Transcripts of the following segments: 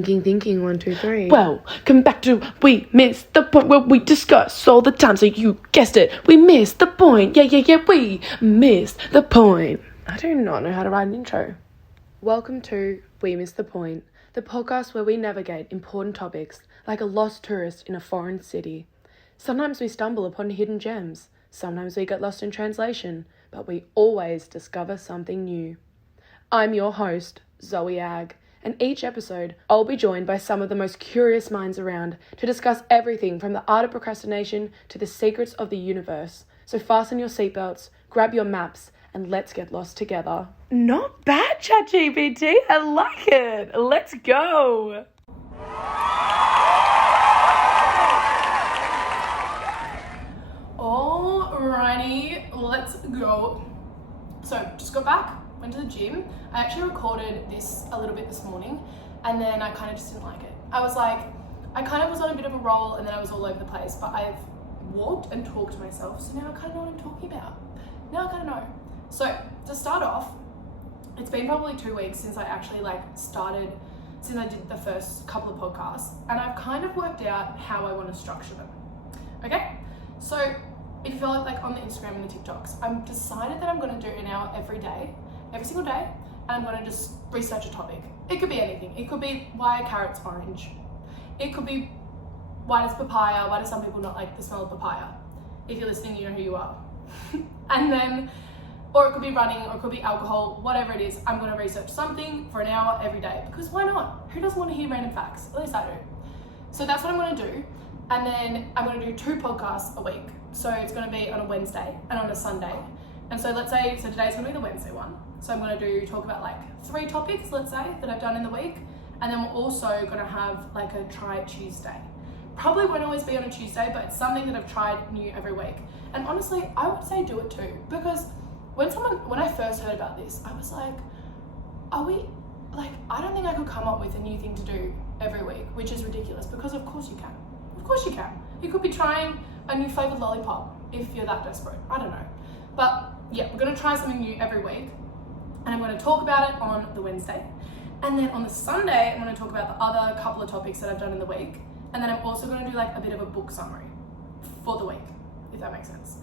Thinking, 1, 2, 3. Well, come back to we missed the point where we discuss all the time. So you guessed it, we missed the point. Yeah, we missed the point. I do not know how to write an intro. Welcome to We Missed the Point, the podcast where we navigate important topics like a lost tourist in a foreign city. Sometimes we stumble upon hidden gems. Sometimes we get lost in translation, but we always discover something new. I'm your host, Zoe Ag, and each episode I'll be joined by some of the most curious minds around to discuss everything from the art of procrastination to the secrets of the universe. So fasten your seatbelts, grab your maps, and let's get lost together. Not bad, ChatGPT. I like it. Let's go. Alrighty, let's go. So, just got back, went to the gym. I actually recorded this a little bit this morning, and then I kind of just didn't like it. I kind of was on a bit of a roll, and then I was all over the place, but I've walked and talked to myself, so now I kind of know what I'm talking about. Now I kind of know. So, to start off, it's been probably 2 weeks since I actually since I did the first couple of podcasts, and I've kind of worked out how I want to structure them. Okay? So, if you follow on the Instagram and the TikToks, I've decided that I'm going to do an hour every single day, and I'm going to just research a topic. It could be anything. It could be why are carrots orange? It could be why do some people not like the smell of papaya? If you're listening, you know who you are. And then, or it could be running, or it could be alcohol, whatever it is, I'm going to research something for an hour every day, because why not? Who doesn't want to hear random facts? At least I do. So that's what I'm going to do. And then I'm going to do 2 podcasts a week. So it's going to be on a Wednesday and on a Sunday. And so today's going to be the Wednesday one. So I'm going to talk about 3 topics, let's say, that I've done in the week. And then we're also going to have a try Tuesday. Probably won't always be on a Tuesday, but it's something that I've tried new every week. And honestly, I would say do it too. Because when I first heard about this, I was like, I don't think I could come up with a new thing to do every week, which is ridiculous, because of course you can. Of course you can. You could be trying a new flavoured lollipop if you're that desperate. I don't know. But yeah, we're going to try something new every week. And I'm going to talk about it on the Wednesday. And then on the Sunday, I'm going to talk about the other couple of topics that I've done in the week. And then I'm also going to do a bit of a book summary for the week, if that makes sense.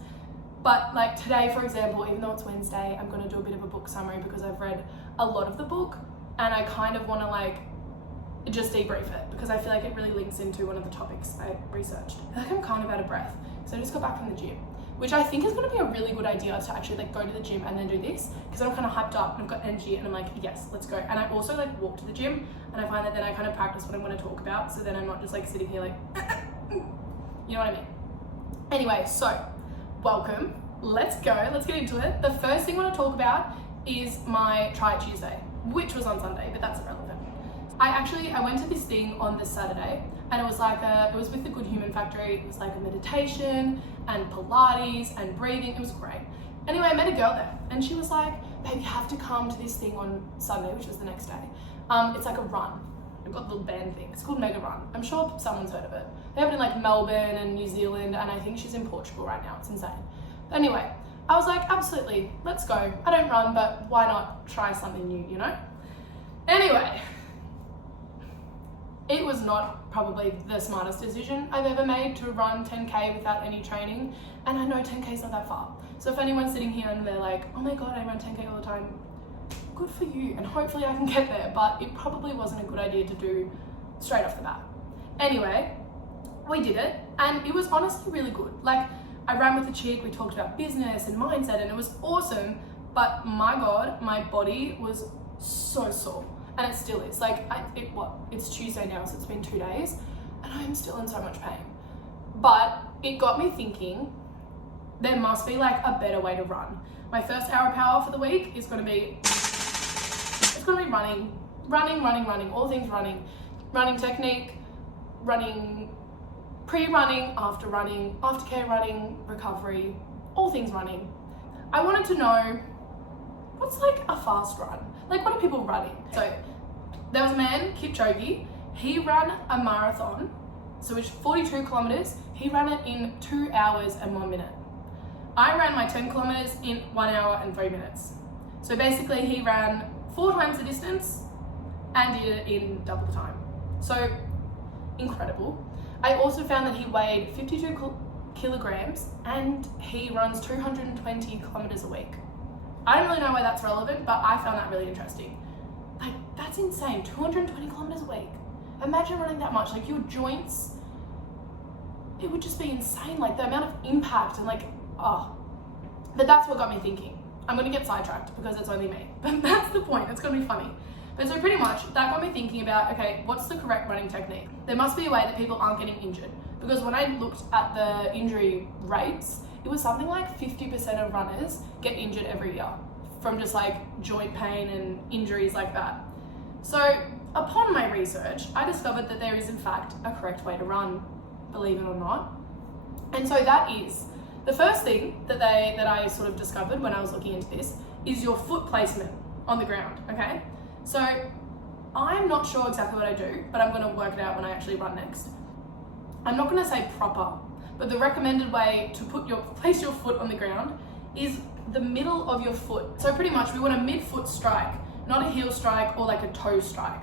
But today, for example, even though it's Wednesday, I'm going to do a bit of a book summary because I've read a lot of the book. And I kind of want to just debrief it, because I feel like it really links into one of the topics I researched. I feel like I'm kind of out of breath, so I just got back from the gym, which I think is going to be a really good idea to actually go to the gym and then do this, because I'm kind of hyped up and I've got energy and I'm like, yes, let's go. And I also walk to the gym, and I find that then I kind of practice what I'm going to talk about, so then I'm not just sitting here you know what I mean? Anyway, so welcome, let's go, let's get into it. The first thing I want to talk about is my Try It Tuesday, which was on Sunday, but that's irrelevant. I went to this thing on this Saturday, and it was it was with the Good Human Factory. It was a meditation and Pilates and breathing. It was great. Anyway, I met a girl there, and she was like, babe, you have to come to this thing on Sunday, which was the next day. It's a run. I've got the little band thing. It's called Mega Run. I'm sure someone's heard of it. They have it in Melbourne and New Zealand, and I think she's in Portugal right now. It's insane. But anyway, I was like, absolutely, let's go. I don't run, but why not try something new, you know? Anyway, it was not probably the smartest decision I've ever made to run 10K without any training. And I know 10K is not that far. So if anyone's sitting here and they're like, oh my God, I run 10K all the time, good for you. And hopefully I can get there, but it probably wasn't a good idea to do straight off the bat. Anyway, we did it, and it was honestly really good. I ran with a chick, we talked about business and mindset, and it was awesome. But my God, my body was so sore. And it still is. It's Tuesday now, so it's been 2 days, and I'm still in so much pain. But it got me thinking, there must be a better way to run. My first hour of power for the week is going to be, running, all things running technique, running, pre-running, aftercare running, recovery, all things running. I wanted to know, what's a fast run? What are people running? So there was a man, Kipchoge, he ran a marathon, so it's 42 kilometers. He ran it in 2 hours and 1 minute. I ran my 10 kilometers in 1 hour and 3 minutes. So basically he ran 4 times the distance and did it in double the time. So incredible. I also found that he weighed 52 kilograms and he runs 220 kilometers a week. I don't really know why that's relevant, but I found that really interesting. Like, that's insane, 220 kilometers a week. Imagine running that much, like your joints, it would just be insane, like the amount of impact and like, oh. But that's what got me thinking. I'm gonna get sidetracked because it's only me, but that's the point, it's gonna be funny. But so pretty much that got me thinking about, okay, what's the correct running technique? There must be a way that people aren't getting injured, because when I looked at the injury rates, it was something like 50% of runners get injured every year from just like joint pain and injuries like that. So upon my research, I discovered that there is in fact a correct way to run, believe it or not. And so that is, the first thing that I sort of discovered when I was looking into this is your foot placement on the ground, okay? So I'm not sure exactly what I do, but I'm gonna work it out when I actually run next. I'm not gonna say proper, but the recommended way to place your foot on the ground is the middle of your foot. So pretty much we want a mid-foot strike, not a heel strike or like a toe strike.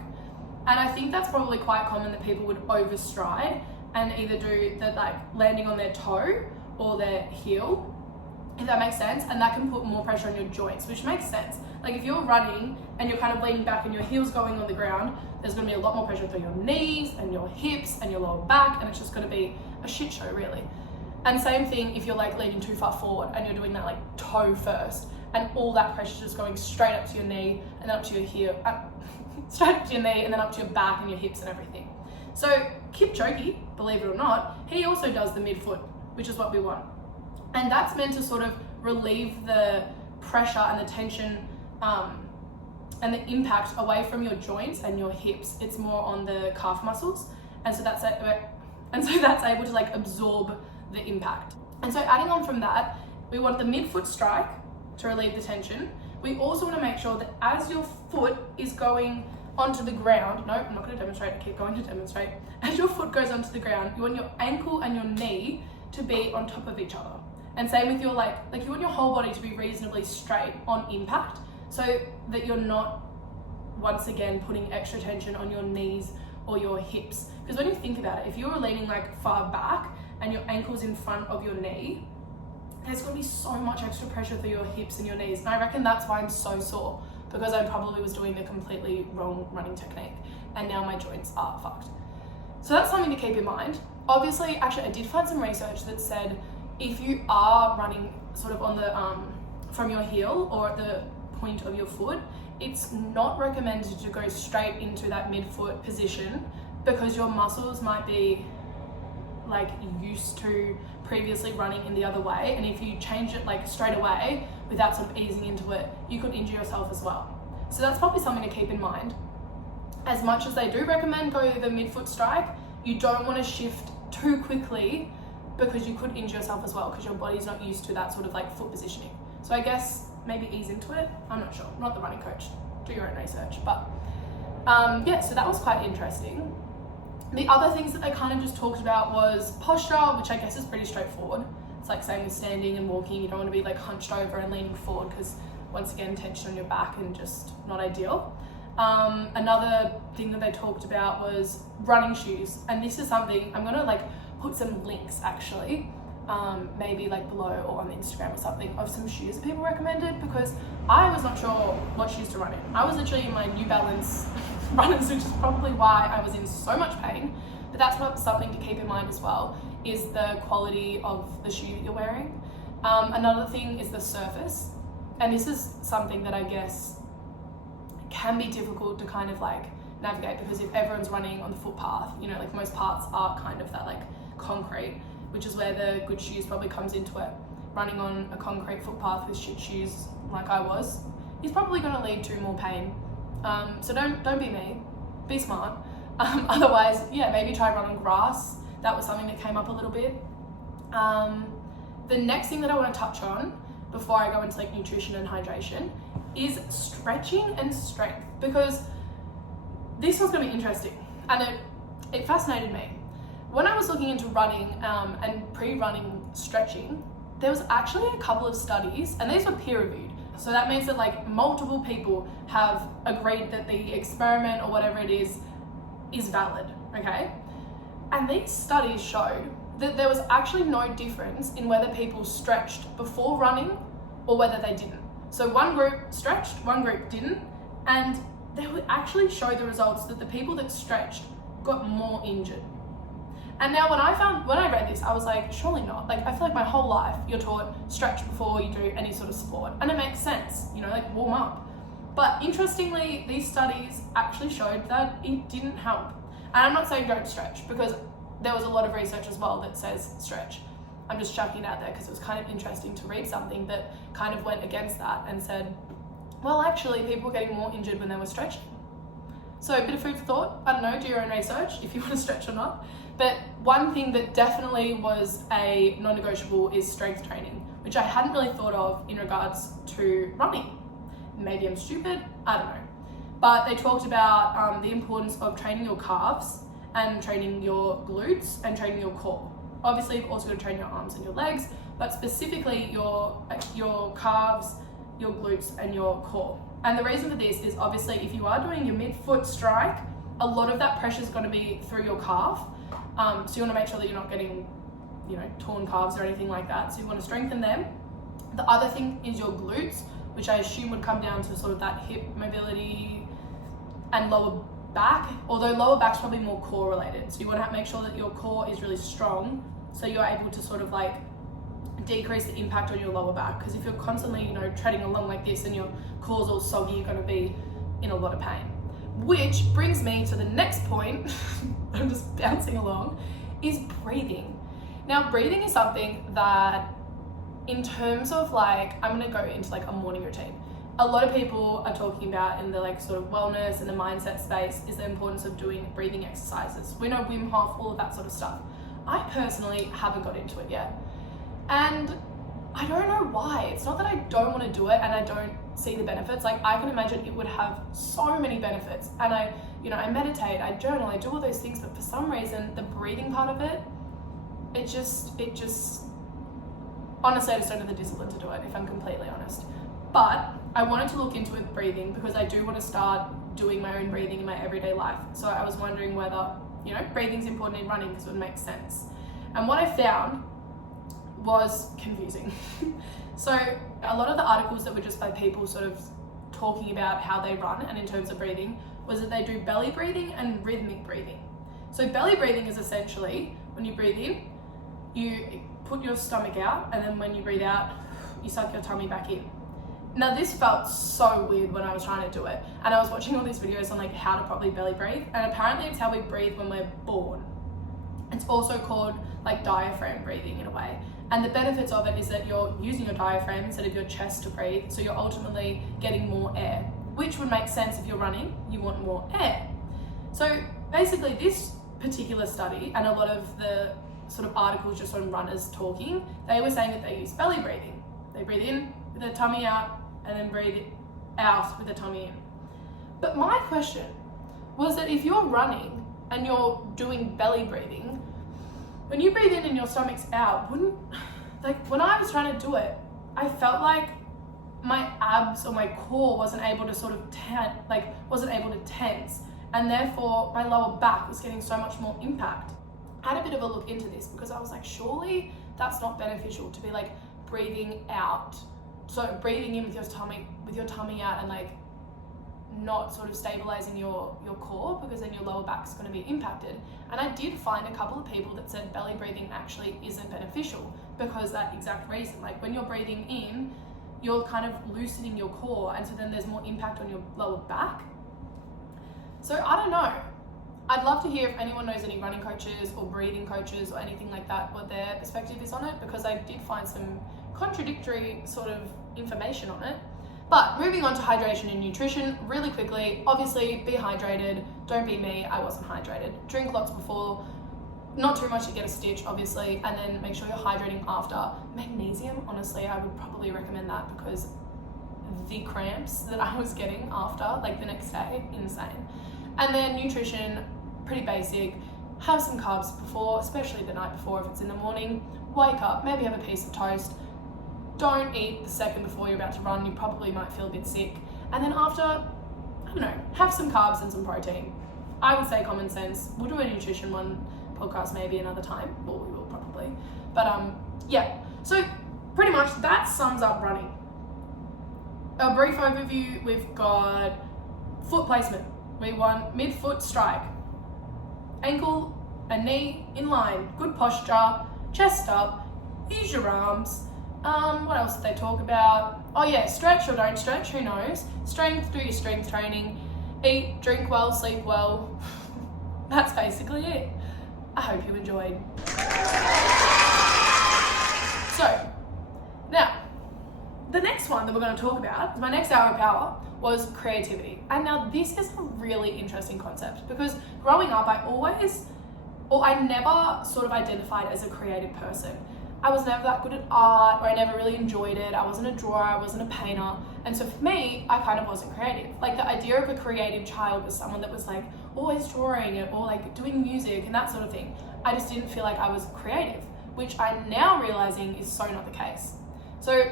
And I think that's probably quite common that people would overstride and either do the like landing on their toe or their heel, if that makes sense, and that can put more pressure on your joints, which makes sense. Like if you're running and you're kind of leaning back and your heel's going on the ground, there's gonna be a lot more pressure through your knees and your hips and your lower back, and it's just gonna be a shit show really. And same thing if you're like leaning too far forward and you're doing that like toe first, and all that pressure just going straight up to your knee and then up to your heel, straight up to your knee and then up to your back and your hips and everything. So Kipchoge, believe it or not, he also does the midfoot, which is what we want. And that's meant to sort of relieve the pressure and the tension and the impact away from your joints and your hips. It's more on the calf muscles, and so that's able to like absorb the impact. And so adding on from that, we want the midfoot strike to relieve the tension. We also want to make sure that as your foot is going onto the ground, no, I'm not going to demonstrate, I keep going to demonstrate. As your foot goes onto the ground, you want your ankle and your knee to be on top of each other. And same with your like you want your whole body to be reasonably straight on impact, so that you're not once again putting extra tension on your knees or your hips. Because when you think about it, if you're leaning like far back and your ankle's in front of your knee, there's going to be so much extra pressure through your hips and your knees. And I reckon that's why I'm so sore, because I probably was doing the completely wrong running technique and now my joints are fucked. So that's something to keep in mind. Obviously, actually I did find some research that said if you are running sort of on the from your heel or at the point of your foot, it's not recommended to go straight into that midfoot position, because your muscles might be like used to previously running in the other way, and if you change it like straight away without sort of easing into it, you could injure yourself as well. So that's probably something to keep in mind. As much as they do recommend go the midfoot strike, you don't want to shift too quickly, because you could injure yourself as well, because your body's not used to that sort of like foot positioning. So I guess maybe ease into it. I'm not sure, I'm not the running coach, do your own research. But yeah, so that was quite interesting. The other things that they kind of just talked about was posture, which I guess is pretty straightforward. It's like same with standing and walking. You don't want to be like hunched over and leaning forward, because once again, tension on your back and just not ideal. Another thing that they talked about was running shoes. And this is something, I'm gonna like put some links actually, maybe like below or on Instagram or something, of some shoes that people recommended, because I was not sure what shoes to run in. I was literally in my New Balance runners, which is probably why I was in so much pain. But that's something to keep in mind as well, is the quality of the shoe that you're wearing. Another thing is the surface, and this is something that I guess can be difficult to kind of like navigate, because if everyone's running on the footpath, you know, like most parts are kind of that like concrete, which is where the good shoes probably comes into it. Running on a concrete footpath with shit shoes like I was is probably going to lead to more pain. So don't be me, be smart. Otherwise, yeah, maybe try run on grass. That was something that came up a little bit. The next thing that I want to touch on before I go into like nutrition and hydration is stretching and strength, because this one's going to be interesting, and it fascinated me. When I was looking into running and pre-running stretching, there was actually a couple of studies, and these were peer-reviewed. So that means that like multiple people have agreed that the experiment or whatever it is is valid, okay? And these studies showed that there was actually no difference in whether people stretched before running or whether they didn't. So one group stretched, one group didn't, and they would actually show the results that the people that stretched got more injured. And now when I read this, I was like, surely not. Like, I feel like my whole life you're taught stretch before you do any sort of sport. And it makes sense, you know, like warm up. But interestingly, these studies actually showed that it didn't help. And I'm not saying don't stretch, because there was a lot of research as well that says stretch. I'm just chucking it out there because it was kind of interesting to read something that kind of went against that and said, well, actually people were getting more injured when they were stretching. So a bit of food for thought. I don't know, do your own research if you want to stretch or not. But one thing that definitely was a non-negotiable is strength training, which I hadn't really thought of in regards to running. Maybe I'm stupid, I don't know. But they talked about the importance of training your calves and training your glutes and training your core. Obviously, you've also got to train your arms and your legs, but specifically your calves, your glutes, and your core. And the reason for this is obviously if you are doing your mid-foot strike, a lot of that pressure is going to be through your calf. So you want to make sure that you're not getting, you know, torn calves or anything like that. So you want to strengthen them. The other thing is your glutes, which I assume would come down to sort of that hip mobility and lower back, although lower back's probably more core related. So you want to make sure that your core is really strong so you're able to sort of like decrease the impact on your lower back, because if you're constantly, you know, treading along like this and your core's all soggy, you're going to be in a lot of pain. Which brings me to the next point, I'm just bouncing along, is breathing. Now breathing is something that in terms of like, I'm going to go into like a morning routine. A lot of people are talking about in the like sort of wellness and the mindset space is the importance of doing breathing exercises. We know Wim Hof, all of that sort of stuff. I personally haven't got into it yet. And I don't know why. It's not that I don't want to do it and I don't see the benefits. Like I can imagine it would have so many benefits. And I meditate, I journal, I do all those things, but for some reason, the breathing part of it, it just, honestly, I just don't have the discipline to do it, if I'm completely honest. But I wanted to look into it breathing because I do want to start doing my own breathing in my everyday life. So I was wondering whether, you know, breathing's important in running because it would make sense. And what I found was confusing. So a lot of the articles that were just by people sort of talking about how they run and in terms of breathing was that they do belly breathing and rhythmic breathing. So belly breathing is essentially when you breathe in, you put your stomach out, and then when you breathe out, you suck your tummy back in. Now this felt so weird when I was trying to do it, and I was watching all these videos on like how to properly belly breathe, and apparently it's how we breathe when we're born. It's also called like diaphragm breathing in a way. And the benefits of it is that you're using your diaphragm instead of your chest to breathe, so you're ultimately getting more air, which would make sense if you're running, you want more air. So basically this particular study and a lot of the sort of articles just on runners talking, they were saying that they use belly breathing. They breathe in with their tummy out and then breathe out with their tummy in. But my question was that if you're running and you're doing belly breathing, when you breathe in and your stomach's out, when I was trying to do it, I felt like my abs or my core wasn't able to sort of wasn't able to tense, and therefore my lower back was getting so much more impact. I had a bit of a look into this because I was like, surely that's not beneficial to be like breathing out. So breathing in with your tummy out and like not sort of stabilizing your core, because then your lower back's going to be impacted. And I did find a couple of people that said belly breathing actually isn't beneficial because that exact reason. Like when you're breathing in, you're kind of loosening your core, and so then there's more impact on your lower back. So I don't know. I'd love to hear if anyone knows any running coaches or breathing coaches or anything like that, what their perspective is on it, because I did find some contradictory sort of information on it. But moving on to hydration and nutrition really quickly, obviously be hydrated. Don't be me, I wasn't hydrated. Drink lots before, not too much to get a stitch obviously, and then make sure you're hydrating after. Magnesium, honestly, I would probably recommend that because the cramps that I was getting after, like the next day, insane. And then nutrition, pretty basic. Have some carbs before, especially the night before if it's in the morning. Wake up, maybe have a piece of toast. Don't eat the second before you're about to run, you probably might feel a bit sick. And then after, I don't know, have some carbs and some protein. I would say common sense. We'll do a nutrition one podcast maybe another time, or we will probably. But yeah, so pretty much that sums up running. A brief overview, we've got foot placement. We want mid-foot strike, ankle and knee in line, good posture, chest up, use your arms. What else did they talk about? Oh yeah, stretch or don't stretch, who knows? Strength, do your strength training. Eat, drink well, sleep well. That's basically it. I hope you enjoyed. So, now, the next one that we're going to talk about, my next hour of power, was creativity. And now this is a really interesting concept because growing up, I never sort of identified as a creative person. I was never that good at art, or I never really enjoyed it. I wasn't a drawer, I wasn't a painter. And so for me, I kind of wasn't creative. Like the idea of a creative child was someone that was like always drawing or like doing music and that sort of thing. I just didn't feel like I was creative, which I'm now realizing is so not the case. So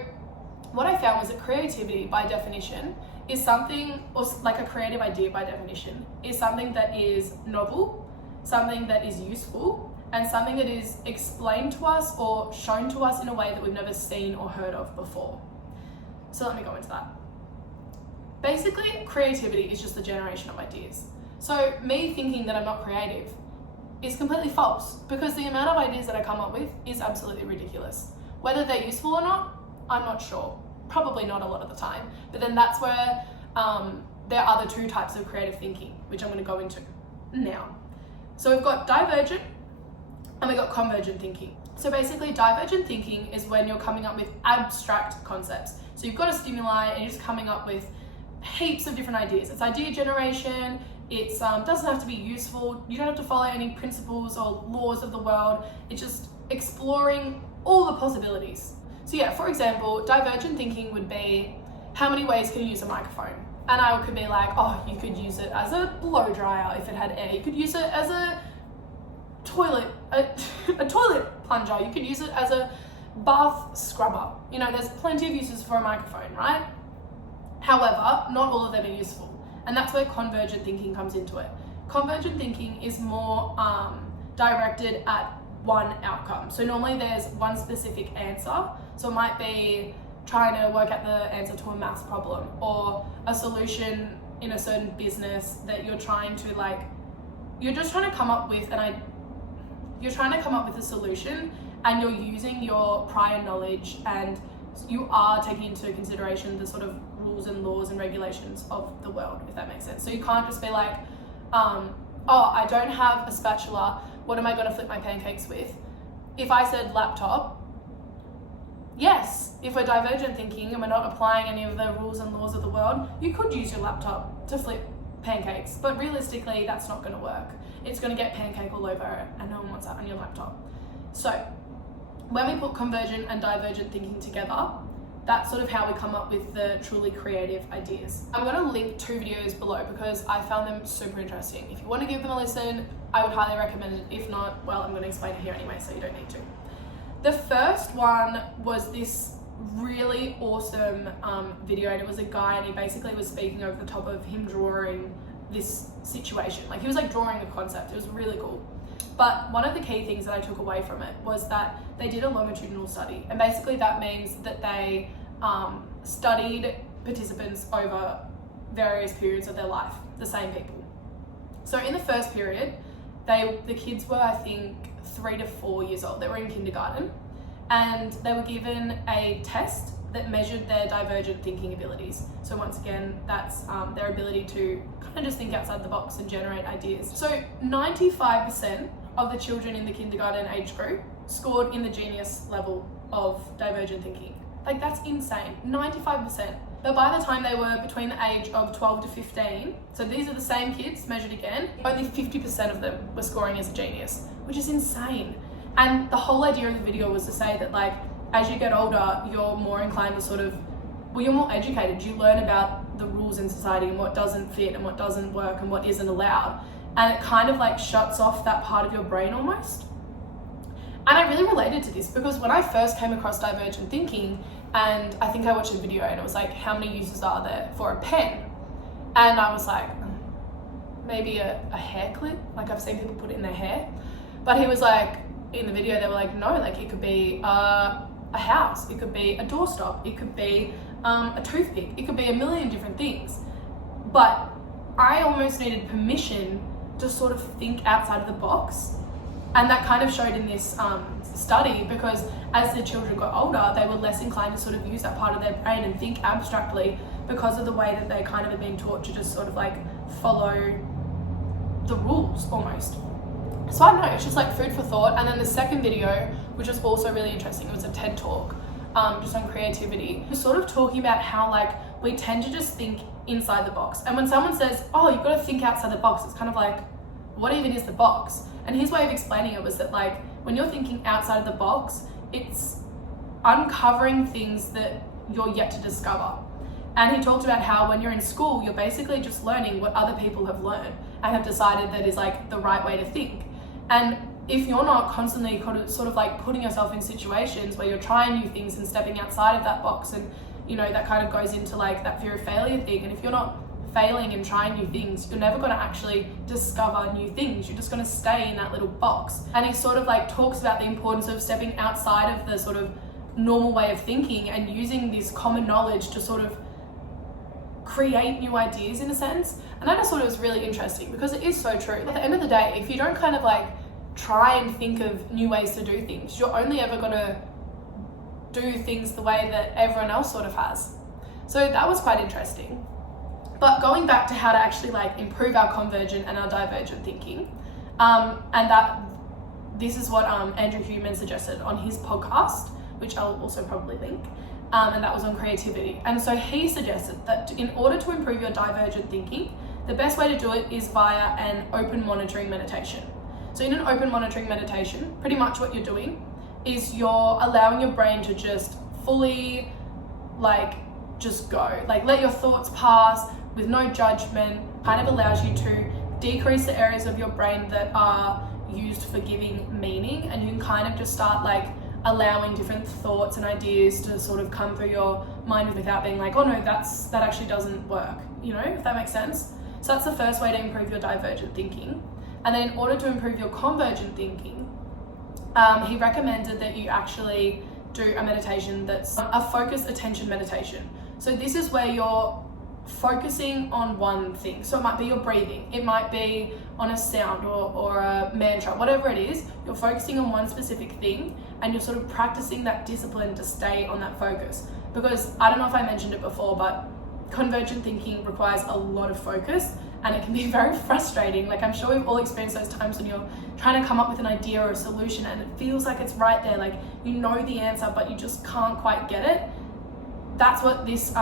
what I found was that creativity by definition is something, or like a creative idea by definition, is something that is novel, something that is useful, and something that is explained to us or shown to us in a way that we've never seen or heard of before. So let me go into that. Basically, creativity is just the generation of ideas. So me thinking that I'm not creative is completely false because the amount of ideas that I come up with is absolutely ridiculous. Whether they're useful or not, I'm not sure. Probably not a lot of the time. But then that's where there are the two types of creative thinking, which I'm going to go into now. So we've got divergent and we've got convergent thinking. So basically divergent thinking is when you're coming up with abstract concepts. So you've got a stimuli and you're just coming up with heaps of different ideas. It's idea generation, it doesn't have to be useful, you don't have to follow any principles or laws of the world, it's just exploring all the possibilities. So yeah, for example, divergent thinking would be, how many ways can you use a microphone? And I could be like, oh, you could use it as a blow dryer if it had air, you could use it as a toilet plunger, you could use it as a bath scrubber. You know, there's plenty of uses for a microphone, right? However, not all of them are useful. And that's where convergent thinking comes into it. Convergent thinking is more directed at one outcome. So normally there's one specific answer. So it might be trying to work out the answer to a maths problem or a solution in a certain business that you're trying to you're just trying to come up with you're trying to come up with a solution and you're using your prior knowledge and you are taking into consideration the sort of rules and laws and regulations of the world, if that makes sense. So you can't just be like, oh, I don't have a spatula, what am I going to flip my pancakes with? If I said laptop, yes, if we're divergent thinking and we're not applying any of the rules and laws of the world, you could use your laptop to flip pancakes, but realistically that's not going to work. It's going to get pancake all over it and no one wants that on your laptop. So when we put convergent and divergent thinking together, that's sort of how we come up with the truly creative ideas. I'm going to link 2 videos below because I found them super interesting. If you want to give them a listen, I would highly recommend it. If not, well, I'm going to explain it here anyway, so you don't need to. The first one was this really awesome video, and it was a guy and he basically was speaking over the top of him drawing this situation. Like he was like drawing a concept. It was really cool. But one of the key things that I took away from it was that they did a longitudinal study. And basically that means that they studied participants over various periods of their life, the same people. So in the first period, the kids were, I think, 3 to 4 years old. They were in kindergarten and they were given a test that measured their divergent thinking abilities. So once again, that's their ability to kind of just think outside the box and generate ideas. So 95% of the children in the kindergarten age group scored in the genius level of divergent thinking. Like that's insane, 95%. But by the time they were between the age of 12 to 15, so these are the same kids measured again, only 50% of them were scoring as a genius, which is insane. And the whole idea of the video was to say that like, as you get older, you're more inclined to you're more educated. You learn about the rules in society and what doesn't fit and what doesn't work and what isn't allowed. And it kind of like shuts off that part of your brain almost. And I really related to this because when I first came across divergent thinking, and I think I watched a video and it was like, how many uses are there for a pen? And I was like, maybe a hair clip, like I've seen people put it in their hair. But he was like, in the video they were like, no, like it could be a house, it could be a doorstop, it could be a toothpick, it could be a million different things. But I almost needed permission to sort of think outside of the box. And that kind of showed in this study, because as the children got older, they were less inclined to sort of use that part of their brain and think abstractly, because of the way that they kind of had been taught to just sort of like follow the rules almost. So I don't know, it's just like food for thought. And then the second video, which was also really interesting, it was a TED talk just on creativity. It was sort of talking about how like we tend to just think inside the box. And when someone says, oh, you've got to think outside the box, it's kind of like, what even is the box? And his way of explaining it was that like, when you're thinking outside of the box, it's uncovering things that you're yet to discover. And he talked about how when you're in school, you're basically just learning what other people have learned and have decided that is like the right way to think. And if you're not constantly sort of like putting yourself in situations where you're trying new things and stepping outside of that box, and you know, that kind of goes into like that fear of failure thing. And if you're not failing and trying new things, you're never going to actually discover new things. You're just going to stay in that little box. And he sort of like talks about the importance of stepping outside of the sort of normal way of thinking and using this common knowledge to sort of create new ideas in a sense. And I just thought it was really interesting, because it is so true. At the end of the day, if you don't kind of like try and think of new ways to do things, you're only ever going to do things the way that everyone else sort of has. So that was quite interesting. But going back to how to actually like improve our convergent and our divergent thinking, and that this is what Andrew Huberman suggested on his podcast, which I'll also probably link, and that was on creativity. And so he suggested that in order to improve your divergent thinking, the best way to do it is via an open monitoring meditation. So in an open monitoring meditation, pretty much what you're doing is you're allowing your brain to just fully like just go, like let your thoughts pass with no judgment. Kind of allows you to decrease the areas of your brain that are used for giving meaning, and you can kind of just start like allowing different thoughts and ideas to sort of come through your mind without being like, oh no, that actually doesn't work, you know, if that makes sense. So that's the first way to improve your divergent thinking. And then in order to improve your convergent thinking, he recommended that you actually do a meditation that's a focused attention meditation. So this is where you're focusing on one thing. So it might be your breathing, it might be on a sound or a mantra, whatever it is, you're focusing on one specific thing and you're sort of practicing that discipline to stay on that focus. Because I don't know if I mentioned it before, but convergent thinking requires a lot of focus and it can be very frustrating. Like I'm sure we've all experienced those times when you're trying to come up with an idea or a solution and it feels like it's right there, like you know the answer but you just can't quite get it. That's what this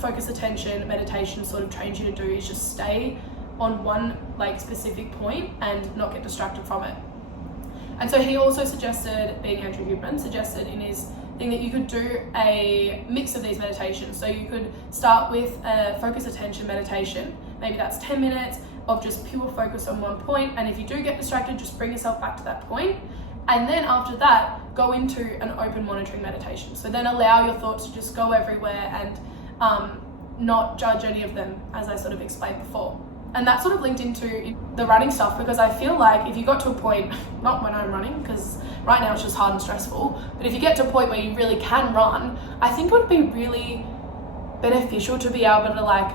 focus attention meditation sort of trains you to do, is just stay on one like specific point and not get distracted from it. And so he also suggested, being Andrew Huberman, suggested in his thing that you could do a mix of these meditations. So you could start with a focus attention meditation. Maybe that's 10 minutes of just pure focus on one point. And if you do get distracted, just bring yourself back to that point. And then after that, go into an open monitoring meditation. So then allow your thoughts to just go everywhere and not judge any of them, as I sort of explained before. And that sort of linked into the running stuff, because I feel like if you got to a point, not when I'm running, because right now it's just hard and stressful, but if you get to a point where you really can run, I think it would be really beneficial to be able to like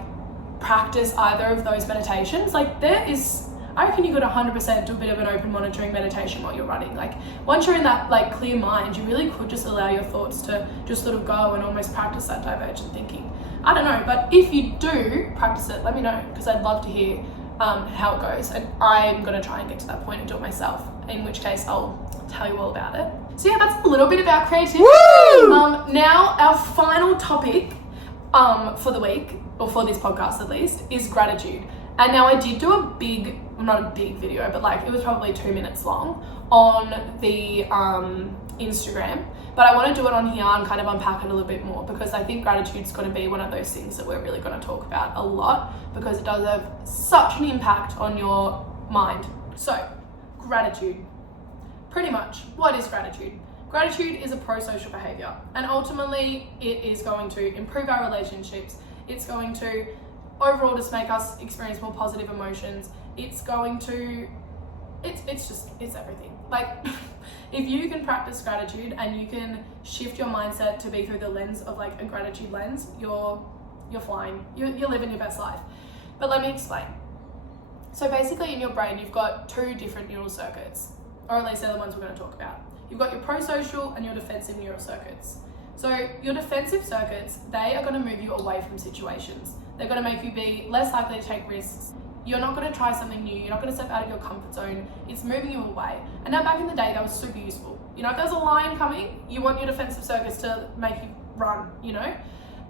practice either of those meditations. Like I reckon you could 100% do a bit of an open monitoring meditation while you're running. Like once you're in that like clear mind, you really could just allow your thoughts to just sort of go and almost practice that divergent thinking. I don't know, but if you do practice it, let me know, because I'd love to hear how it goes. And I'm going to try and get to that point and do it myself, in which case I'll tell you all about it. So yeah, that's a little bit about creativity. Now our final topic for the week, or for this podcast at least, is gratitude. And now I did do not a big video, but like it was probably 2 minutes long on the Instagram. But I want to do it on here and kind of unpack it a little bit more, because I think gratitude's going to be one of those things that we're really going to talk about a lot, because it does have such an impact on your mind. So, gratitude. Pretty much, what is gratitude? Gratitude is a pro-social behavior, and ultimately it is going to improve our relationships. It's going to overall just make us experience more positive emotions. It's going to, it's everything. Like, if you can practice gratitude and you can shift your mindset to be through the lens of like a gratitude lens, you're flying. You're living your best life. But let me explain. So basically in your brain, you've got two different neural circuits, or at least they're the ones we're going to talk about. You've got your pro-social and your defensive neural circuits. So your defensive circuits, they are going to move you away from situations. They're going to make you be less likely to take risks. You're not going to try something new. You're not going to step out of your comfort zone. It's moving you away. And now back in the day, that was super useful. You know, if there's a lion coming, you want your defensive circuits to make you run, you know?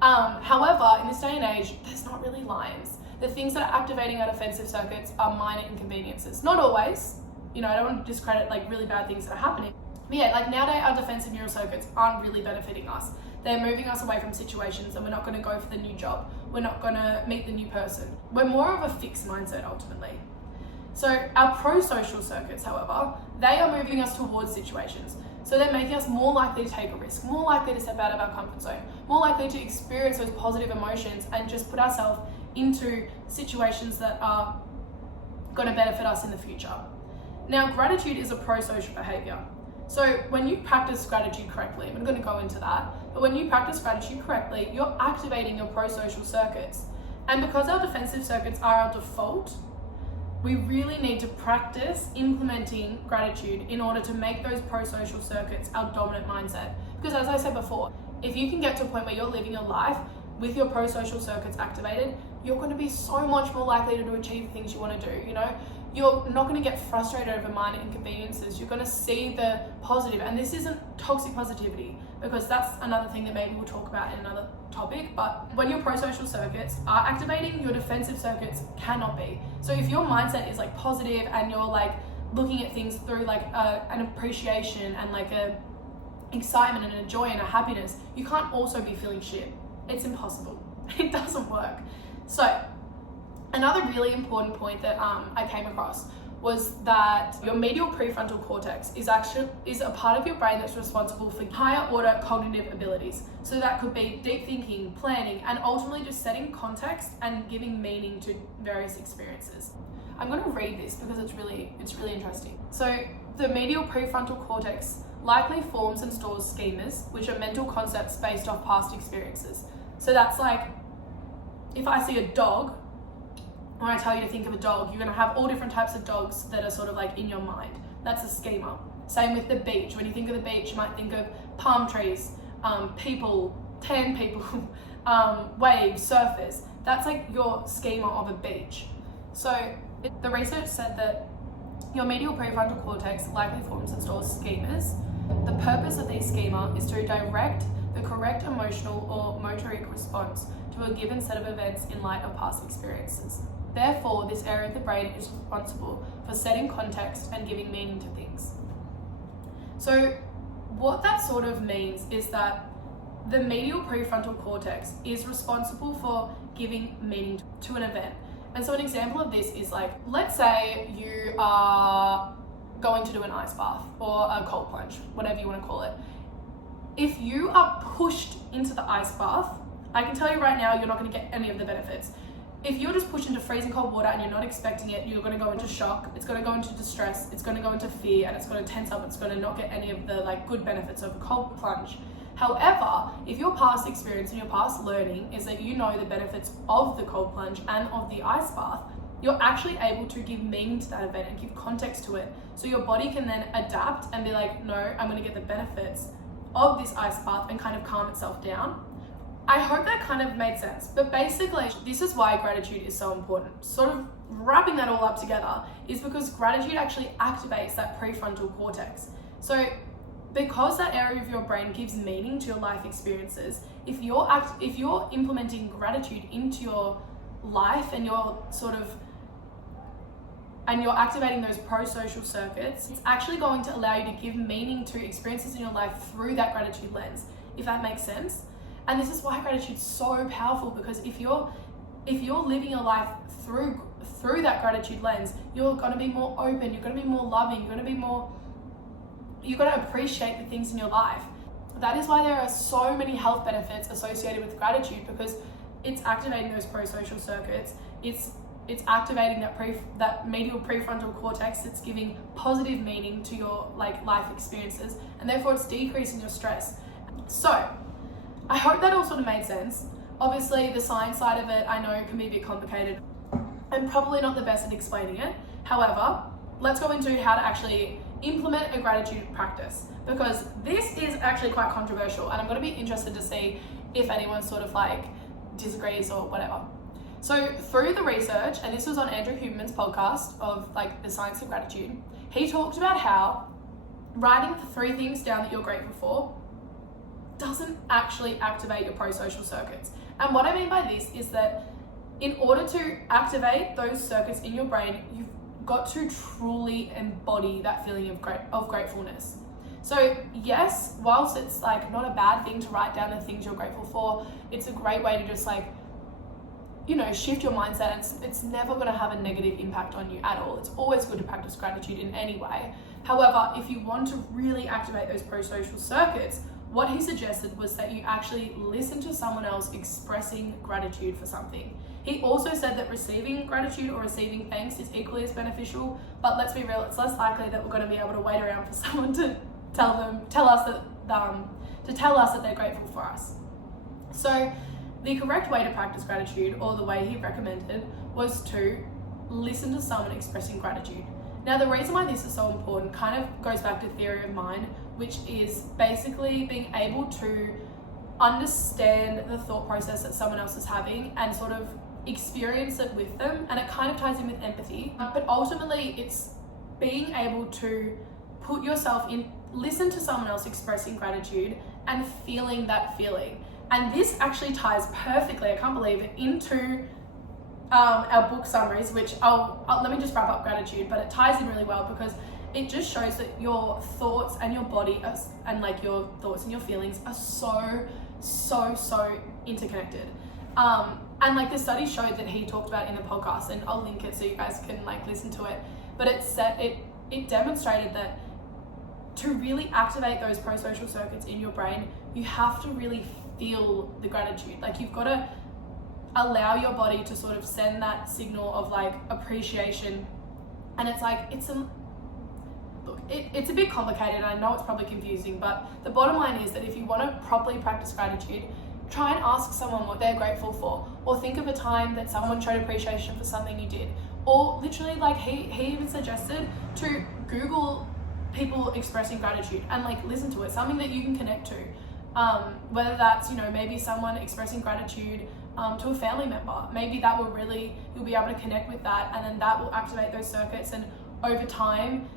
However, in this day and age, there's not really lions. The things that are activating our defensive circuits are minor inconveniences. Not always. You know, I don't want to discredit like really bad things that are happening. But yeah, like nowadays our defensive neural circuits aren't really benefiting us. They're moving us away from situations, and we're not going to go for the new job. We're not going to meet the new person. We're more of a fixed mindset ultimately. So our pro-social circuits, however, they are moving us towards situations. So they're making us more likely to take a risk, more likely to step out of our comfort zone, more likely to experience those positive emotions and just put ourselves into situations that are going to benefit us in the future. Now, gratitude is a pro-social behavior. So when you practice gratitude correctly, I'm going to go into that, but when you practice gratitude correctly, you're activating your pro-social circuits. And because our defensive circuits are our default, we really need to practice implementing gratitude in order to make those pro-social circuits our dominant mindset. Because as I said before, if you can get to a point where you're living your life with your pro-social circuits activated, you're going to be so much more likely to achieve the things you want to do, you know? You're not going to get frustrated over minor inconveniences. You're going to see the positive. And this isn't toxic positivity, because that's another thing that maybe we'll talk about in another topic. But when your pro-social circuits are activating, your defensive circuits cannot be. So if your mindset is like positive and you're like looking at things through like an appreciation and like a excitement and a joy and a happiness, you can't also be feeling shit. It's impossible. It doesn't work. So another really important point that I came across was that your medial prefrontal cortex is a part of your brain that's responsible for higher order cognitive abilities. So that could be deep thinking, planning, and ultimately just setting context and giving meaning to various experiences. I'm going to read this because it's really interesting. So the medial prefrontal cortex likely forms and stores schemas, which are mental concepts based off past experiences. So that's like, if I see a dog, when I tell you to think of a dog, you're going to have all different types of dogs that are sort of like in your mind. That's a schema. Same with the beach. When you think of the beach, you might think of palm trees, people, tan people, waves, surfers. That's like your schema of a beach. So the research said that your medial prefrontal cortex likely forms and stores schemas. The purpose of these schema is to direct the correct emotional or motoric response to a given set of events in light of past experiences. Therefore, this area of the brain is responsible for setting context and giving meaning to things. So what that sort of means is that the medial prefrontal cortex is responsible for giving meaning to an event. And so an example of this is like, let's say you are going to do an ice bath or a cold plunge, whatever you want to call it. If you are pushed into the ice bath, I can tell you right now, you're not going to get any of the benefits. If you're just pushed into freezing cold water and you're not expecting it, you're going to go into shock, it's going to go into distress, it's going to go into fear, and it's going to tense up, it's going to not get any of the like good benefits of a cold plunge. However, if your past experience and your past learning is that you know the benefits of the cold plunge and of the ice bath, you're actually able to give meaning to that event and give context to it. So your body can then adapt and be like, no, I'm going to get the benefits of this ice bath and kind of calm itself down. I hope that kind of made sense. But basically, this is why gratitude is so important. Sort of wrapping that all up together is because gratitude actually activates that prefrontal cortex. So because that area of your brain gives meaning to your life experiences, if you're implementing gratitude into your life and you're activating those pro-social circuits, it's actually going to allow you to give meaning to experiences in your life through that gratitude lens, if that makes sense. And this is why gratitude is so powerful, because if you're living your life through that gratitude lens, you're going to be more open, you're going to be more loving, you're going to appreciate the things in your life. That is why there are so many health benefits associated with gratitude, because it's activating those pro-social circuits. It's activating that medial prefrontal cortex. It's giving positive meaning to your like life experiences, and therefore it's decreasing your stress. So I hope that all sort of made sense. Obviously the science side of it, I know, can be a bit complicated. I'm probably not the best at explaining it. However, let's go into how to actually implement a gratitude practice, because this is actually quite controversial, and I'm going to be interested to see if anyone sort of like disagrees or whatever. So through the research, and this was on Andrew Huberman's podcast of like the science of gratitude, he talked about how writing the 3 things down that you're grateful for doesn't actually activate your pro-social circuits. And what I mean by this is that in order to activate those circuits in your brain, you've got to truly embody that feeling of gratefulness. So yes, whilst it's like not a bad thing to write down the things you're grateful for, it's a great way to just like, you know, shift your mindset. It's never going to have a negative impact on you at all. It's always good to practice gratitude in any way. However, if you want to really activate those pro-social circuits, what he suggested was that you actually listen to someone else expressing gratitude for something. He also said that receiving gratitude or receiving thanks is equally as beneficial, but let's be real, it's less likely that we're going to be able to wait around for someone to tell us that they're grateful for us. So the correct way to practice gratitude, or the way he recommended, was to listen to someone expressing gratitude. Now, the reason why this is so important kind of goes back to theory of mind, which is basically being able to understand the thought process that someone else is having and sort of experience it with them. And it kind of ties in with empathy, but ultimately it's being able to put yourself in, listen to someone else expressing gratitude and feeling that feeling. And this actually ties perfectly, I can't believe it, into our book summaries, which I'll let me just wrap up gratitude, but it ties in really well because it just shows that your thoughts and your body and like your thoughts and your feelings are so interconnected. And like the study showed that he talked about in the podcast, and I'll link it so you guys can like listen to it, but it demonstrated that to really activate those pro-social circuits in your brain, you have to really feel the gratitude. Like you've got to allow your body to sort of send that signal of like appreciation. And it's like, it's a bit complicated, and I know it's probably confusing, but the bottom line is that if you want to properly practice gratitude, try and ask someone what they're grateful for, or think of a time that someone showed appreciation for something you did, or literally like he even suggested to Google people expressing gratitude and like listen to it, something that you can connect to, whether that's, you know, maybe someone expressing gratitude to a family member. Maybe that will really, you'll be able to connect with that, and then that will activate those circuits, and over time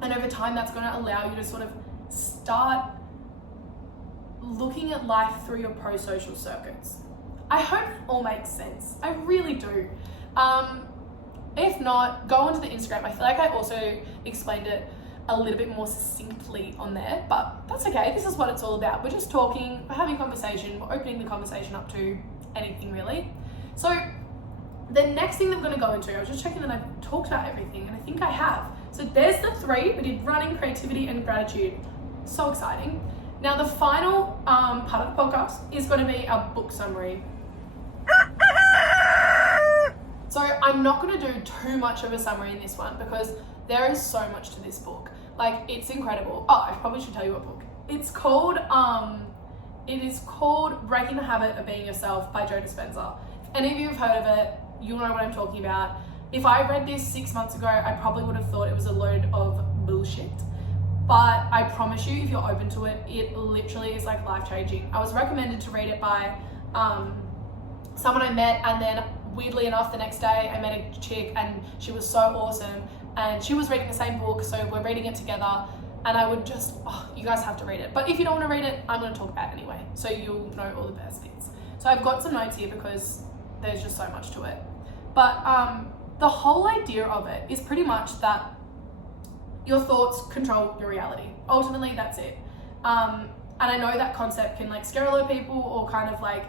that's going to allow you to sort of start looking at life through your pro-social circuits. I hope it all makes sense. I really do. If not, go onto the Instagram. I feel like I also explained it a little bit more succinctly on there, but that's okay. This is what it's all about. We're just talking, we're having conversation, we're opening the conversation up to anything really. So the next thing that we're going to go into, I was just checking that I've talked about everything, and I think I have. So there's the 3. We did running, creativity, and gratitude. So exciting. Now the final part of the podcast is going to be our book summary. So I'm not going to do too much of a summary in this one because there is so much to this book. Like, it's incredible. Oh, I probably should tell you what book. It's called, it is called Breaking the Habit of Being Yourself by Joe Dispenza. If any of you have heard of it, you'll know what I'm talking about. If I read this 6 months ago, I probably would have thought it was a load of bullshit. But I promise you, if you're open to it, it literally is like life-changing. I was recommended to read it by someone I met, and then weirdly enough, the next day I met a chick and she was so awesome, and she was reading the same book, so we're reading it together, and I would just, you guys have to read it. But if you don't want to read it, I'm going to talk about it anyway, so you'll know all the best bits. So I've got some notes here because there's just so much to it. But the whole idea of it is pretty much that your thoughts control your reality. Ultimately, that's it. And I know that concept can like scare a lot of people, or kind of like,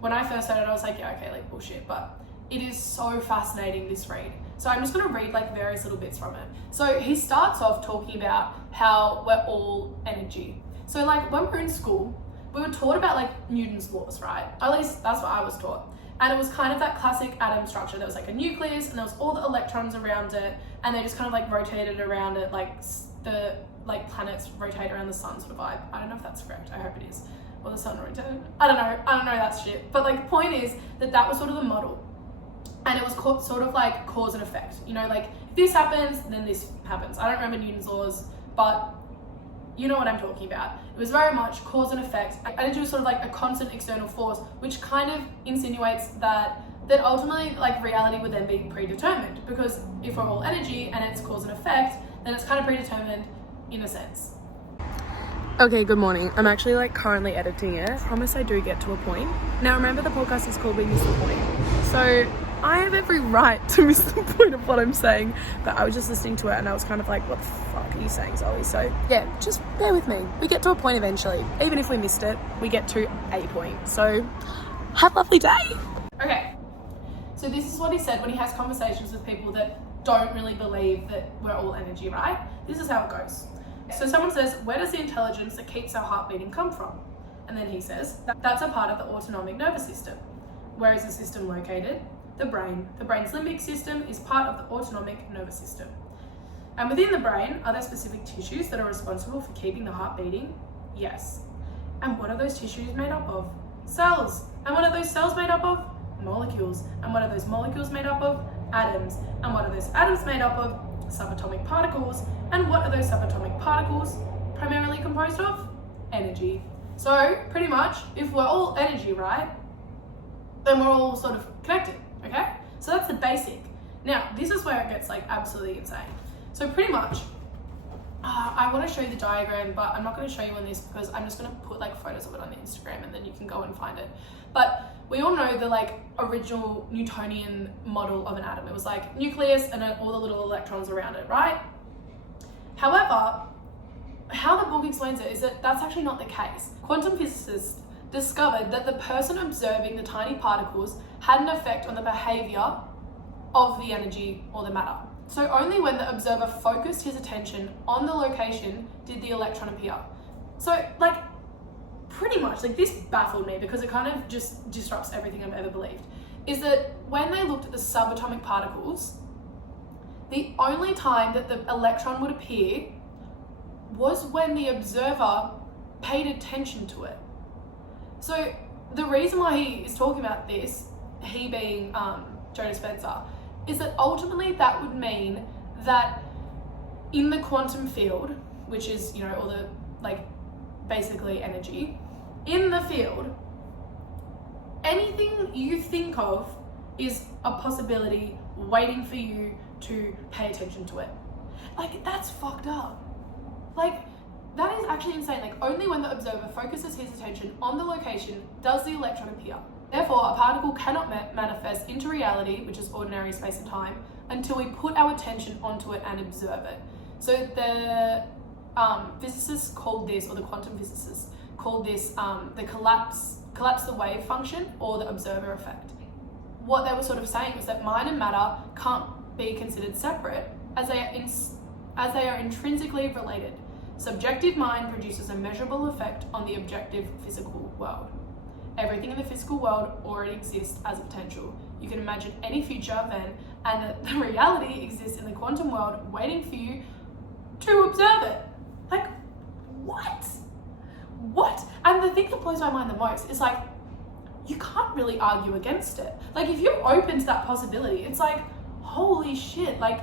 when I first heard it, I was like, yeah, okay, like bullshit. But it is so fascinating, this read. So I'm just going to read like various little bits from it. So he starts off talking about how we're all energy. So like when we're in school, we were taught about like Newton's laws, right? At least that's what I was taught. And it was kind of that classic atom structure. There was like a nucleus and there was all the electrons around it, and they just kind of like rotated around it like the planets rotate around the sun sort of vibe. I don't know if that's correct. I hope it is. Or the sun rotated. I don't know that shit. But like the point is that was sort of the model. And it was sort of like cause and effect. You know, like if this happens, then this happens. I don't remember Newton's laws, but you know what I'm talking about. It was very much cause and effect. Energy was sort of like a constant external force, which kind of insinuates that ultimately like reality would then be predetermined, because if we're all energy and it's cause and effect, then it's kind of predetermined in a sense. Okay, good morning. I'm actually like currently editing it. I promise I do get to a point. Now remember, the podcast is called We Miss the Point. So I have every right to miss the point of what I'm saying, but I was just listening to it and I was kind of like, what the fuck are you saying, Zoe? So yeah, just bear with me. We get to a point eventually. Even if we missed it, we get to a point. So have a lovely day. Okay, so this is what he said when he has conversations with people that don't really believe that we're all energy, right? This is how it goes. So someone says, where does the intelligence that keeps our heart beating come from? And then he says, that's a part of the autonomic nervous system. Where is the system located? The brain. The brain's limbic system is part of the autonomic nervous system. And within the brain, are there specific tissues that are responsible for keeping the heart beating? Yes. And what are those tissues made up of? Cells. And what are those cells made up of? Molecules. And what are those molecules made up of? Atoms. And what are those atoms made up of? Subatomic particles. And what are those subatomic particles primarily composed of? Energy. So pretty much, if we're all energy, right, then we're all sort of connected, okay? So that's the basic. Now, this is where it gets like absolutely insane. So pretty much, I want to show you the diagram, but I'm not going to show you on this because I'm just going to put like photos of it on the Instagram and then you can go and find it. But we all know the like original Newtonian model of an atom. It was like nucleus and all the little electrons around it, right? However, how the book explains it is that that's actually not the case. Quantum physicists discovered that the person observing the tiny particles had an effect on the behavior of the energy or the matter. So only when the observer focused his attention on the location did the electron appear. So like pretty much, like this baffled me because it kind of just disrupts everything I've ever believed, is that when they looked at the subatomic particles, the only time that the electron would appear was when the observer paid attention to it. So the reason why he is talking about this, he being Joe Dispenza, is that ultimately that would mean that in the quantum field, which is, you know, all the like basically energy, in the field, anything you think of is a possibility waiting for you to pay attention to it. Like, that's fucked up. Like, that is actually insane. Like, only when the observer focuses his attention on the location does the electron appear. Therefore, a particle cannot manifest into reality, which is ordinary space and time, until we put our attention onto it and observe it. So the physicists called this, or the quantum physicists called this the collapse the wave function, or the observer effect. What they were sort of saying was that mind and matter can't be considered separate, as they are intrinsically related. Subjective mind produces a measurable effect on the objective physical world. Everything in the physical world already exists as a potential. You can imagine any future event, and the reality exists in the quantum world waiting for you to observe it. Like, what? What? And the thing that blows my mind the most is like, you can't really argue against it. Like, if you're open to that possibility, it's like, holy shit, like,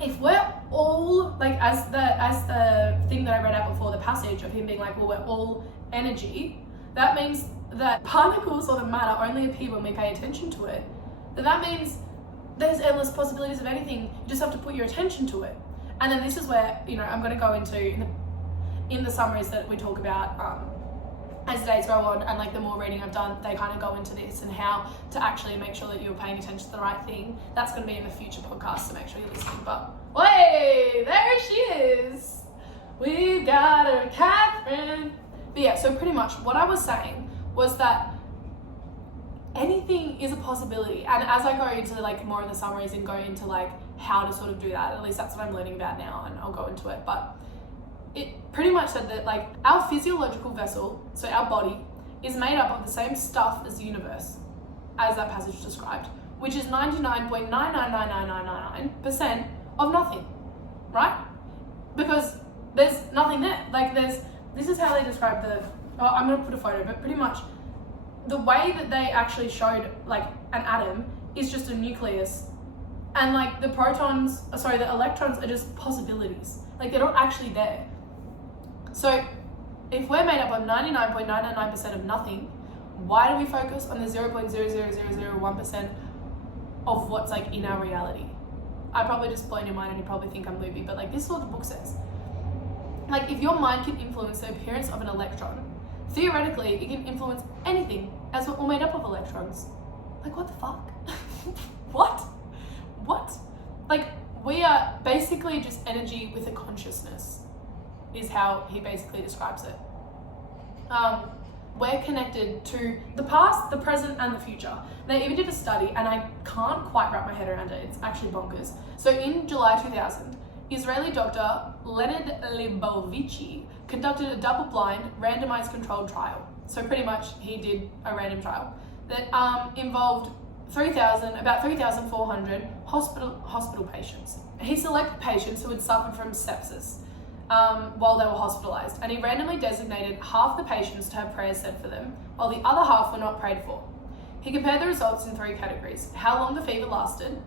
if we're all, like, as the thing that I read out before, the passage of him being like, well, we're all energy, that means that particles or the matter only appear when we pay attention to it. Then that means there's endless possibilities of anything. You just have to put your attention to it. And then this is where, you know, I'm going to go into in the summaries that we talk about as days go on, and like the more reading I've done, they kind of go into this and how to actually make sure that you're paying attention to the right thing. That's going to be in the future podcast, so make sure you're listening. But wait, there she is. We've got her, Catherine. But yeah, so pretty much what I was saying was that anything is a possibility. And as I go into like more of the summaries and go into like how to sort of do that, at least that's what I'm learning about now, and I'll go into it. But it pretty much said that like our physiological vessel, so our body, is made up of the same stuff as the universe, as that passage described, which is 99.99999% of nothing, right? Because there's nothing there. Like this is how they describe I'm gonna put a photo, but pretty much the way that they actually showed like an atom is just a nucleus, and like the electrons are just possibilities. Like they're not actually there. So if we're made up of 99.999% of nothing, why do we focus on the 0.00001% of what's like in our reality? I probably just blown your mind and you probably think I'm loopy, but like this is what the book says. Like if your mind can influence the appearance of an electron, theoretically it can influence anything, as we're all made up of electrons. Like what the fuck? What? Like we are basically just energy with a consciousness, is how he basically describes it. We're connected to the past, the present, and the future. They even did a study, and I can't quite wrap my head around it. It's actually bonkers. So in July 2000, Israeli doctor Leonid Libovici conducted a double-blind, randomized controlled trial. So pretty much he did a random trial that involved about 3,400 hospital patients. He selected patients who had suffered from sepsis while they were hospitalized, and he randomly designated half the patients to have prayers said for them, while the other half were not prayed for. He compared the results in 3 categories: how long the fever lasted,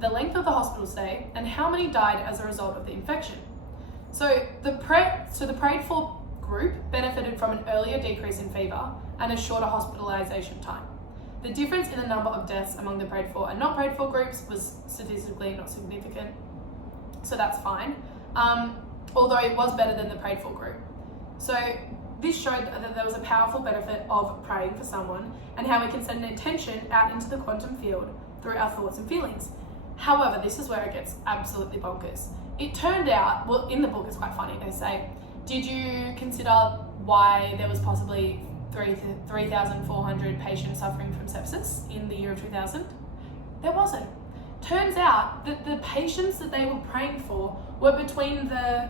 the length of the hospital stay, and how many died as a result of the infection. So the prayed for group benefited from an earlier decrease in fever and a shorter hospitalization time. The difference in the number of deaths among the prayed for and not prayed for groups was statistically not significant, so that's fine. Although it was better than the prayed for group. So this showed that there was a powerful benefit of praying for someone and how we can send an intention out into the quantum field through our thoughts and feelings. However, this is where it gets absolutely bonkers. It turned out, well, in the book it's quite funny, they say, did you consider why there was possibly 3,400 patients suffering from sepsis in the year of 2000? There wasn't. Turns out that the patients that they were praying for were between the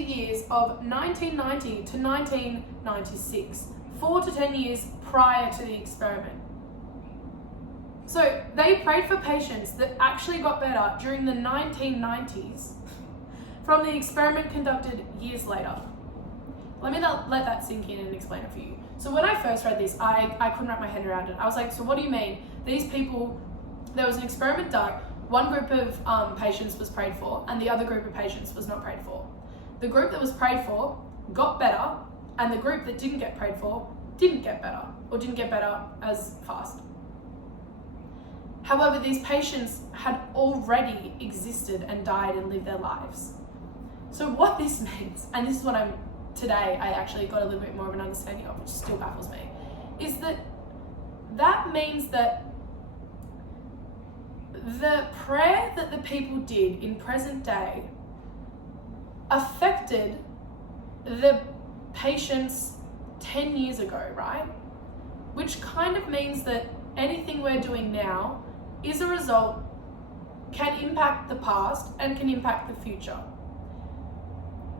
years of 1990 to 1996, 4 to 10 years prior to the experiment. So they prayed for patients that actually got better during the 1990s from the experiment conducted years later. Let me let that sink in and explain it for you. So when I first read this, I couldn't wrap my head around it. I was like, so what do you mean? These people, there was an experiment done. One group of patients was prayed for and the other group of patients was not prayed for. The group that was prayed for got better, and the group that didn't get prayed for didn't get better, or didn't get better as fast. However, these patients had already existed and died and lived their lives. So what this means, and this is what today I actually got a little bit more of an understanding of, which still baffles me, is that means that the prayer that the people did in present day affected the patients 10 years ago, right? Which kind of means that anything we're doing now is a result, can impact the past and can impact the future.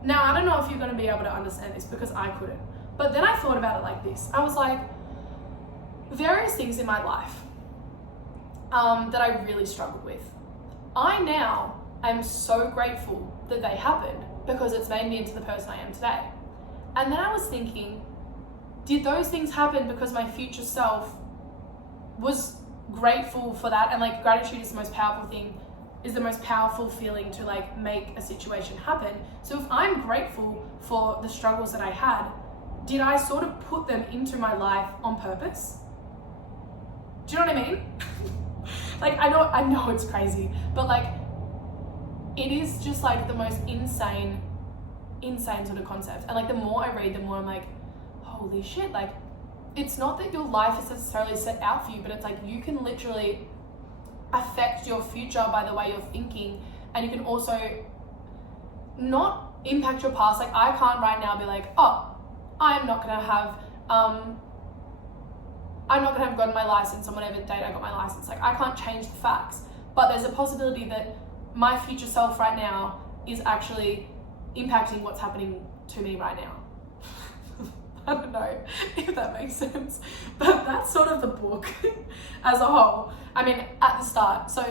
Now, I don't know if you're going to be able to understand this because I couldn't, but then I thought about it like this. I was like, various things in my life that I really struggled with. I now am so grateful that they happened because it's made me into the person I am today. And then I was thinking, did those things happen because my future self was grateful for that? And like gratitude is the most powerful thing, is the most powerful feeling to like make a situation happen. So if I'm grateful for the struggles that I had, did I sort of put them into my life on purpose? Do you know what I mean? Like, I know it's crazy, but like, it is just like the most insane sort of concept. And like, the more I read, the more I'm like, holy shit, like, it's not that your life is necessarily set out for you, but it's like, you can literally affect your future by the way you're thinking, and you can also not impact your past. Like, I can't right now be like, oh, I'm not gonna have gotten my license on whatever date I got my license. Like, I can't change the facts, but there's a possibility that my future self right now is actually impacting what's happening to me right now. I don't know if that makes sense, but that's sort of the book as a whole. I mean, at the start. So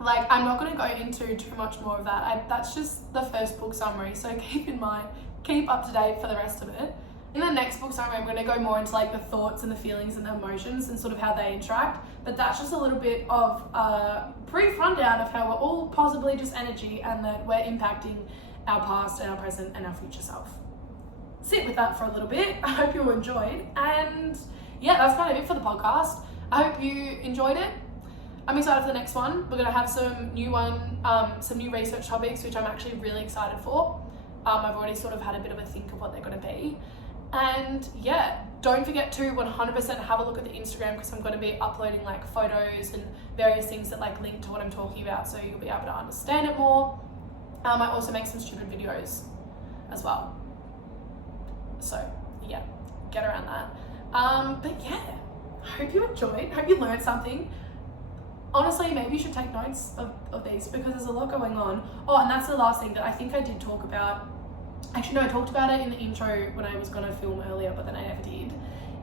like, I'm not going to go into too much more of that. That's just the first book summary. So keep in mind, keep up to date for the rest of it. In the next book summary, I'm going to go more into like the thoughts and the feelings and the emotions and sort of how they interact. But that's just a little bit of a brief rundown of how we're all possibly just energy and that we're impacting our past and our present and our future self. Sit with that for a little bit. I hope you enjoyed. And yeah, that's kind of it for the podcast. I hope you enjoyed it. I'm excited for the next one. We're going to have some new research topics, which I'm actually really excited for. I've already sort of had a bit of a think of what they're going to be. And yeah, don't forget to 100% have a look at the Instagram, because I'm going to be uploading like photos and various things that like link to what I'm talking about, so you'll be able to understand it more. I also make some stupid videos as well. So yeah, get around that. But yeah, I hope you enjoyed. Hope you learned something. Honestly, maybe you should take notes of these, because there's a lot going on. Oh, and that's the last thing that I think I did talk about. Actually, no, I talked about it in the intro when I was going to film earlier, but then I never did.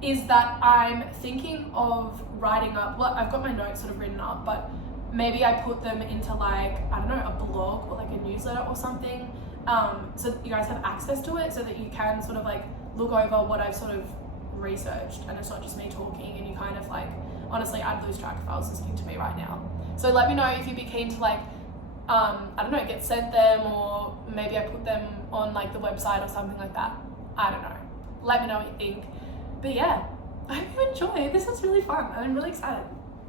Is that I'm thinking of writing up, well, I've got my notes sort of written up, but maybe I put them into like, I don't know, a blog or like a newsletter or something, so that you guys have access to it, so that you can sort of like look over what I've sort of researched, and it's not just me talking, and you kind of like, honestly, I'd lose track if I was listening to me right now. So let me know if you'd be keen to like, I don't know, get sent them, or maybe I put them on like the website or something like that. I don't know. Let me know what you think. But yeah, I hope you enjoy. This was really fun. I'm really excited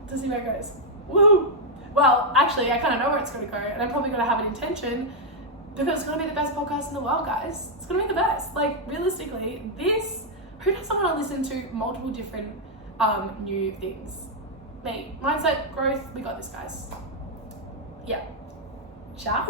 to see where it goes. Woo! Well, actually, I kind of know where it's going to go, and I'm probably going to have an intention, because it's going to be the best podcast in the world, guys. It's going to be the best. Like, realistically, who doesn't want to listen to multiple different new things? Me. Mindset, growth, we got this, guys. Yeah. Ciao.